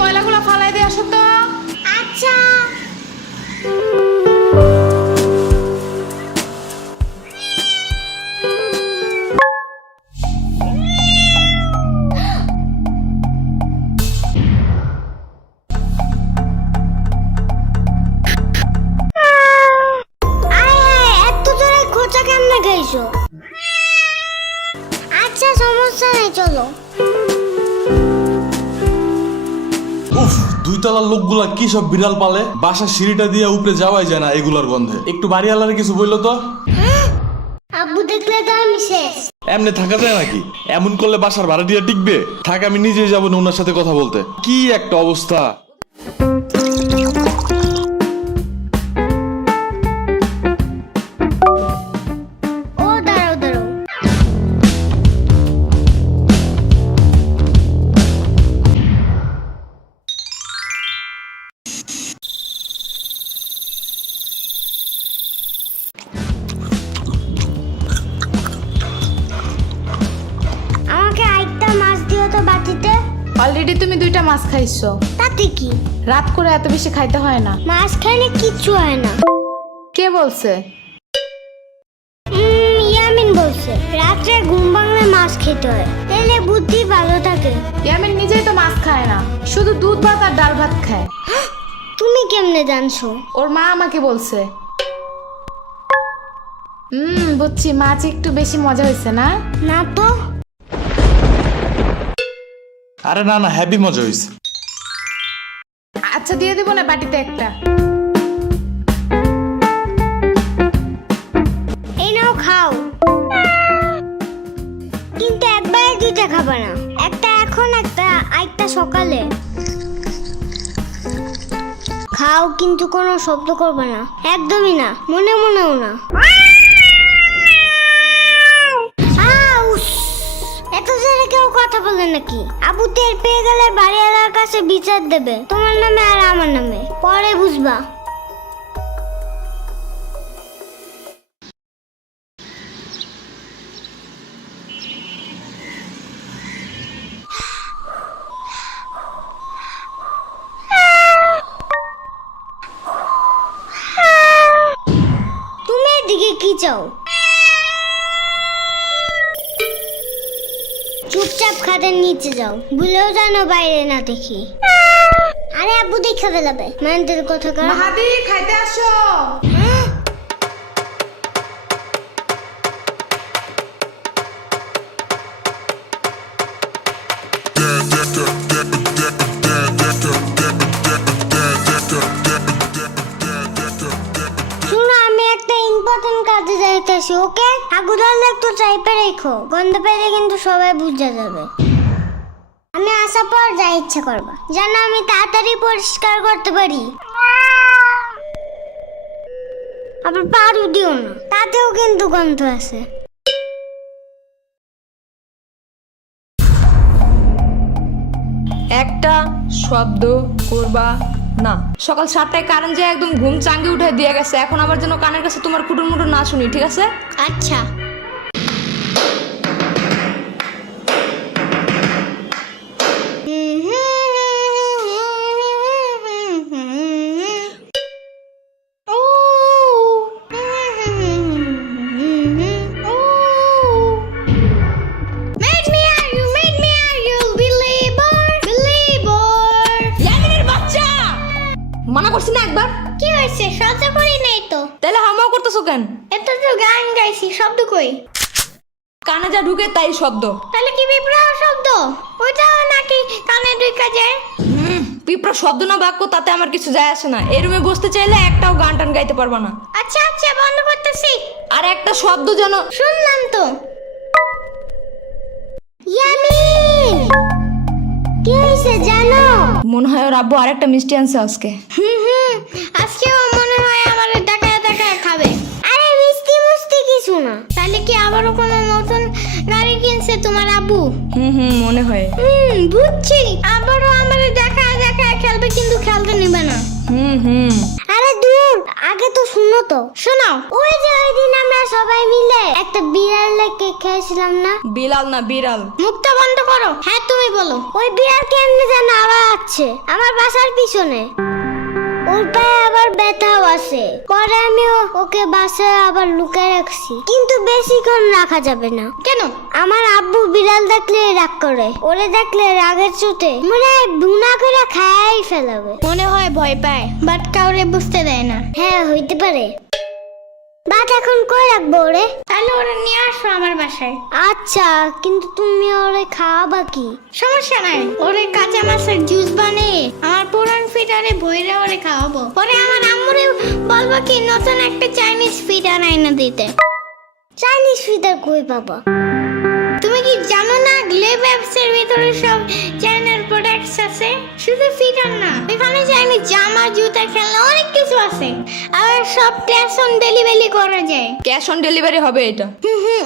ময়লাগুলো ফালাই দিয়ে আসো তো। আচ্ছা। আচ্ছা সমস্যা নেই, চলো। উফ, দুই তলার লোকগুলা কি সব বিড়াল পালে, বাসার সিঁড়িটা দিয়ে উপরে যাওয়াই যায় না এগুলার গন্ধে। একটু বাড়িওয়ালার কিছু বললো তো। আব্বু দেখলে তো আমি শেষ। এমনি থাকা যায় নাকি? এমন করলে বাসার ভাড়া দিয়ে টিকবে? থাক, আমি নিজেই যাবো না ওনার সাথে কথা বলতে। কি একটা অবস্থা। ও দাঁড়াও দাঁড়াও। আমাকে আরেকটা মাছ দিও তো বাটিতে। অলরেডি তুমি 2টা মাছ খাইছো। তাতে কি? রাত করে এত বেশি খাইতে হয় না। মাছ খাইলে কিচ্ছু হয় না। কে বলছে? ইয়ামিন বলছে রাত্রে ঘুম ভাঙলে মাছ খেতে হয়, তাহলে বুদ্ধি ভালো থাকে। ইয়ামিন নিজেই তো মাছ খায় না, শুধু দুধ ভাত আর ডাল ভাত খায়। তুমি কেমনে জানছো? ওর মা আমাকে বলছে। বুঝছি, মাছ একটু বেশি মজা হয়েছে না? না তো। আরে না না, হ্যাপি মজা হয়েছে। আচ্ছা দিয়ে দিব না বাটিতে একটা। এই নাও খাও, কিন্তু একবারে 2টা খাবে না। একটা এখন, একটা সকালে। খাও, কিন্তু কোনো শব্দ করবে না, একদমই না, মনে মনেও না। এত জোরে কেউ কথা বলে নাকি? আবু টের পেয়ে গেলে বাড়িওয়ালার কাছে বিচার দেবে, তোমার নামে আর আমার নামে, পরে বুঝবা। তুমি এদিকে কি চাও? চুপচাপ খাটের নিচে যাও, ভুলেও জানো বাইরে না দেখি। আরে আব্বু দেখে ফেলাবে, মেন্টাল কথা কর। মাহাদি খাইতে আসো। শুনো, আমি একটা ইম্পর্টেন্ট কাজে যাইতেছি, ওকে? আগু ধরলে একটু চাইপে রেখো, গন্ধ পেলে কিন্তু সবাই বুঝে যাবে। আমি আসার পর যা ইচ্ছা করবা, যেন আমি তাড়াতাড়ি পরিষ্কার করতে পারি। আবার পারু দিও না, তাতেও কিন্তু গন্ধ আছে। একটা শব্দ করবা না। সকাল 7টায় কারেন্ট যায় একদম ঘুম চাঙ্গে উঠে দিয়ে গেছে, এখন আবার যেন কানের কাছে তোমার কুটুর মুটুর না শুনি, ঠিক আছে? আচ্ছা। মানা করছি না একবার? কি হয়েছে? শব্দ করি নাই তো। তাহলে হামাও করতেছো কেন? এটা তো গান গাইছি, শব্দ কই? কানে যা ঢুকে তাই শব্দ। তাহলে কি বিপ্লব শব্দ? ওইটাও নাকি কানে ঢুকে যায়? পিঁপড়া শব্দ না বাক্য তাতে আমার কিছু যায় আসে না। এই রুমে বসতে চাইলে একটাও গান টান গাইতে পারবা না। আচ্ছা আচ্ছা, বন্ধ করতেছি। আর একটা শব্দ যেন। শুনলাম তো। ইয়ামিন, কি হয়েছে জানো? মনে হয় ওর আব্বু আরেকটা মিষ্টি আনছে আজকে। আজকেও মনে হয় আমার দেখায় দেখায় খাবে। আরে মিষ্টি মুষ্টি কিছু না। তাহলে কি আবারও কোনো নতুন গাড়ি কিনছে তোমার আব্বু? মনে হয়। বুঝছি, আবারও আমার দেখায় দেখায় খেলবে, কিন্তু খেলতে নেবে না। হুম। আরে দূর, আগে তো শুনো তো। শোনাও। ওই যে ওই দিন আমরা সবাই মিলে একটা বিড়ালের কেক খেয়েছিলাম না? বিলাল না বিড়াল। মুখটা বন্ধ করো। হ্যাঁ তুমি বলো। ওই বিড়াল কেমনে যেন আবার আছে আমার বাসার পিছনে। ওর পায়ে আবার ব্যথাও আছে। পরে আমি ওকে বাসায় আবার লুকিয়ে রাখছি, কিন্তু বেশিক্ষণ রাখা যাবে না। কেন? আমার আব্বু বিড়াল দেখলে রাগ করে। ওরে দেখলে রাগের চোটে মনে হয় বুনা করে খাই ফেলাবে। মনে হয় ভয় পায়, বাট কাউরে বুঝতে দেয় না। হ্যাঁ হইতে পারে। বাট এখন কই রাখবো ওরে? তাহলে ওরা নিয়ে আসো আমার বাসায়। আচ্ছা, কিন্তু তুমি ওরে খাওয়াবা কি? সমস্যা নাই, ওরে কাঁচা মাছের জুস বানিয়ে আমার পুরান ফিডারে বইরে ওরে খাওয়াবো। পরে আমার আম্মুরে বলবো কি নতুন একটা চাইনিজ ফিডার আইনা দিতে। চাইনিজ ফিডার কই পাবা? তুমি কি জানো না গ্লেব অ্যাপসের ভিতরে সব চাইনার প্রোডাক্টস আছে? শুধু ফিডার না, এখানে চাইনিজ জামা, জুতা, খেলনা অনেক কিছু আছে। আর সব ক্যাশ অন ডেলিভারি করা যায়। ক্যাশ অন ডেলিভারি হবে এটা।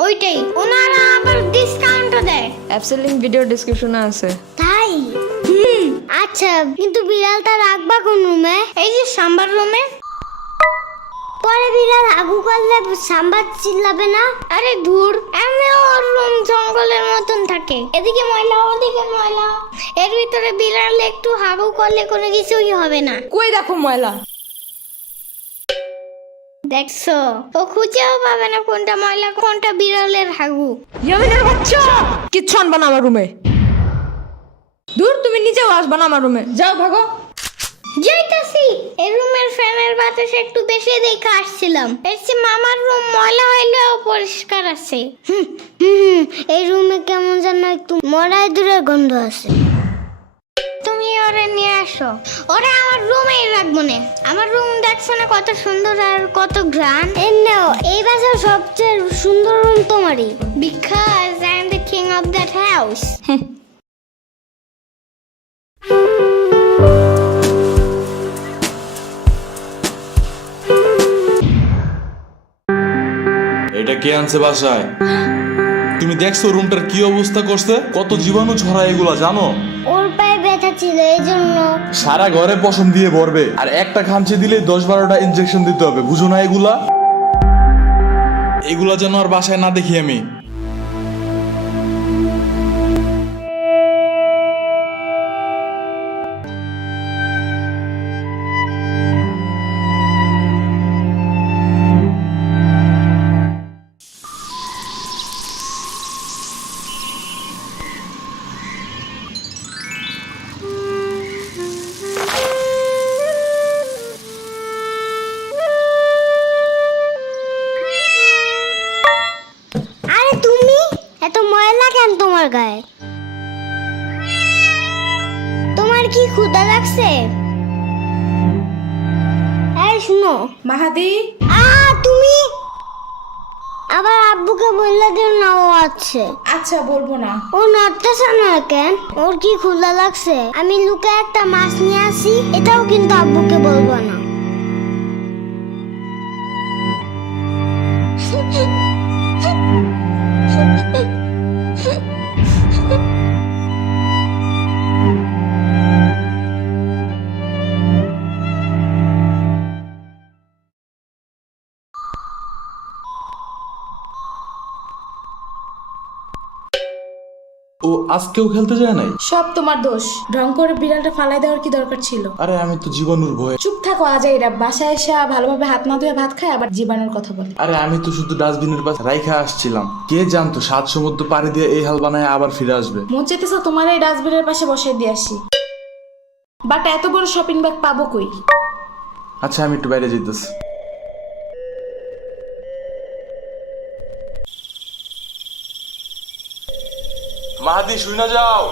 ওইটাই। ওনারা আবার ডিসকাউন্টও দেয়। অ্যাপসের লিংক ভিডিও ডেসক্রিপশনে আছে। তাই? আচ্ছা, কিন্তু বিড়ালটা রাখবা কোন রুমে? এই যে সাম্বার রুমে। পরে বিড়াল আগু করলে সাম্বার চিল্লাবে না? আরে ধুর, এমনি ওর রুম জঙ্গলের মতন থাকে, এদিকে ময়লা ওদিকে ময়লা। এর ভিতরে বিড়াল একটু হাগু করলে কোনো কিছুই হবে না। কই দেখো ময়লা। দেখছো, ও খুঁজেও পাবে না কোনটা ময়লা কোনটা বিড়ালের হাগু। ইয়ামিনের বাচ্চা কিচ্ছু আনবা না আমার রুমে। দূর, তুমি নিজেও আসবা না আমার রুমে। যাও ভাগো। যাইতাছি। এই রুমের ফ্যানের বাতাস একটু বেশি দেখে আসছিলাম। এর চেয়ে মামার রুম ময়লা হইলেও পরিষ্কার আছে। এই রুমে কেমন যেন একটু মরাই দূরের গন্ধ আছে। তুমি ওরে নিয়ে আসো। ওরে আমার রুমেই রাখবো না। আমার রুম দেখছো না কত সুন্দর আর কত গ্রান। এমনিও এই বাসার সবচেয়ে সুন্দর রুম তোমারই। Because I am the king of that house. এটা কে আনছে বাসায়? তুমি দেখছো রুমটার কি অবস্থা করছে? কত জীবাণু ছড়ায় এগুলা জানো? ওর পায়ে ব্যথা ছিল এই জন্য। সারা ঘরে পশম দিয়ে ভরবে, আর একটা খামচি দিলে 10-12টা ইনজেকশন দিতে হবে। বুঝো না এগুলা? এগুলা যেন আর বাসায় না দেখি আমি। আরে তুমি এত ময়লা কেন তোমার গায়ে? তোমার কি ক্ষুধা লাগছে? এই শুনো মাহাদি, তুমি আবার আব্বুকে বললে দিও না ও আছে। আচ্ছা বলবো না। ও নড়তেছে না কেন? ওর কি ক্ষুধা লাগছে? আমি লুকে একটা মাছ নিয়ে আসি, এটাও কিন্তু আব্বুকে বলবো না। ও আজকেও খেলতে যায় নাই? সব তোমার দোষ। ঢং করে বিড়ালটা ফালাই দেওয়ার কি দরকার ছিল? আরে আমি তো জীবাণুর ভয়ে। চুপ থাকো আজাইরা, বাসায় এসে ভালোভাবে হাত না ধুয়ে ভাত খায় আবার জীবাণুর কথা বলে। আরে আমি তো শুধু ডাস্টবিনের পাশে রাইখা আসছিলাম। কে জানতো 7 সমুদ্র পাড়ি দিয়ে এই হাল বানায় আবার ফিরে আসবে। মন চাইতেছে তোমার এই ডাস্টবিনের পাশে বসাই দিয়ে আসি, বাট এত বড় শপিং ব্যাগ পাবো কই? আচ্ছা আমি একটু বাইরে যেতেছি। মাহাদি শুই না যাও।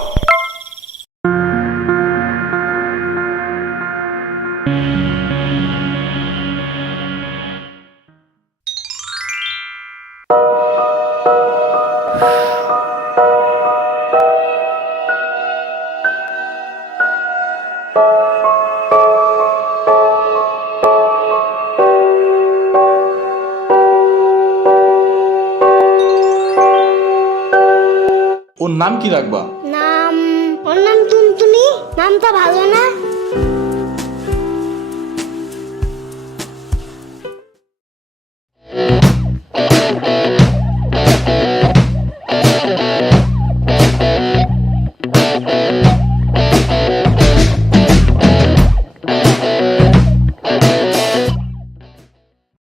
ওর নাম কি রাখবা? ওর নাম টুনটুনি। নামটা ভালো না?